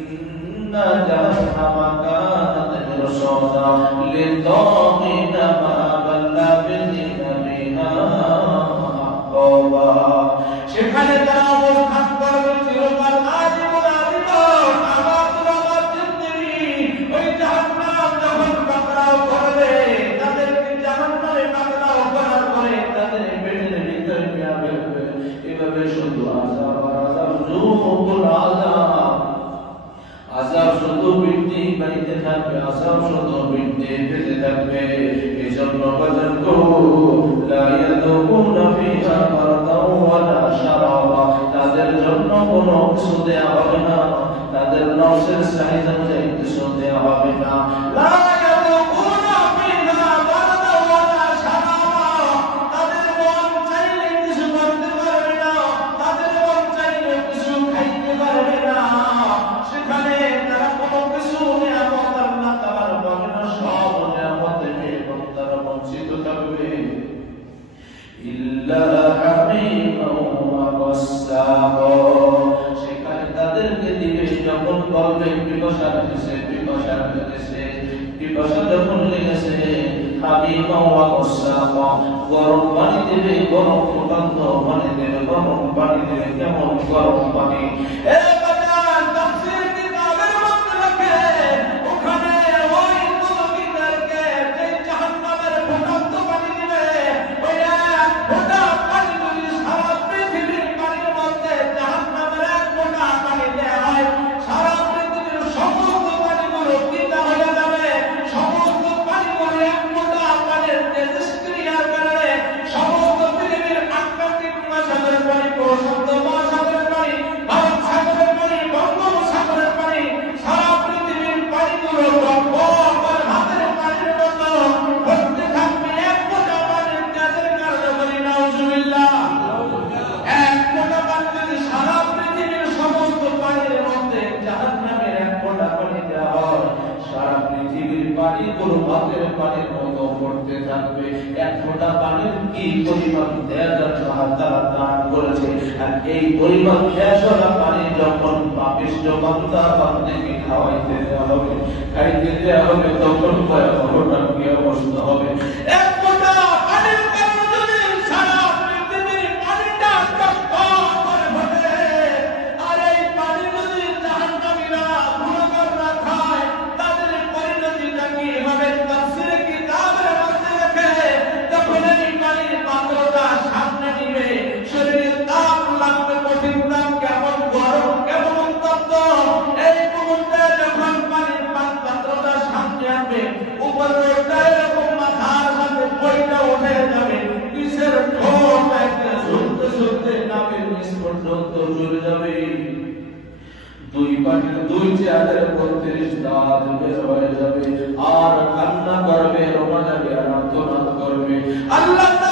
جهنم كانت مرصادا للطاغين مآبا لابثين فيها أحقابا সেখানে তারা অবস্থান করবে চিরকাল আজীবন আজীবন আমাদের আমার জিন্দেগি ওই জাহান্নাম যখন পাকড়াও করবে তাদেরকে জাহান্নামে পাকড়াও করার পরে তাদের পেটের ভিতরে নিয়ে ফেলবে এভাবে শুধু আযাব আর আযাব যুকুল আযাব আযাব শুধু বৃদ্ধি পাইতে থাকবে আযাব শুধু বৃদ্ধি পেতে থাকবে এজন্য বাজার কো লা ইয়াদুকুনা ফিহা বারদাও ওয়ালা শারাবা তাদের জন্য কোনো কিছু দেয়া হবে না তাদের নফসের চাহিদা অনুযায়ী কিছু দেয়া হবে না লা ইয়াদুকুনা ফিহা বারদাও ওয়ালা শারাবা তাদের মন চাইলে কিছু করতে পারবে না তাদের মন চাইলে কিছু খাইতে পারবে না সেখানে তারা কোনো কিছু নিয়ামত আল্লাহ তাআলার পাবে না সব নিয়ামত থেকে তারা বঞ্চিত থাকবে ইল্লা হামিমা ওয়া গাসসাকা সেখানে তাদেরকে দিবে যখন বলবে পিপাসা লেগেছে পিপাসা যখন লেগেছে হামিমা ওয়া গাসসাকা গরম পানি দিবে গরম ফুটন্ত পানি দিবে গরম পানি দিবে কেমন গরম পানি এই পরিমাণ খেয়াশলা পানি যখন পাপিষ্ঠ বান্দা বান্দাকে খাওয়াইতে দেওয়া হবে খাইতে দেওয়া হবে তখন ভয়াবহটা কি অবস্থা হবে এক ফোঁটা পানির কারণে যদি সারা পৃথিবীর পানিটা টকটক করে ওঠে আর এই পানি যদি জাহান্নামীরা গুনাহগাররা খায় তাদের পরিণতিটা কি হবে তাফসীরে কিতাবের মধ্যে লেখে তখন এই পানির পাত্রটা সামনে নিবে শরীরে তাপ লাগবে কঠিন তাপ কেমন গরম কেমন উত্তপ্ত এই মুহূর্তে যখন পানির পাত্রটা সামনে আনবে উপরে এরকম মাথার সাথে পয়টা উঠে যাবে কিসের ঠোঁট একটা ঝুলতে ঝুলতে নামের নিচ পর্যন্ত চলে যাবে দুই পাটির দুই চেয়ারের 32 দাঁত বের হয়ে যাবে আর কান্না করবে রোনা যাবে আর আর্তনাদ করবে আল্লাহ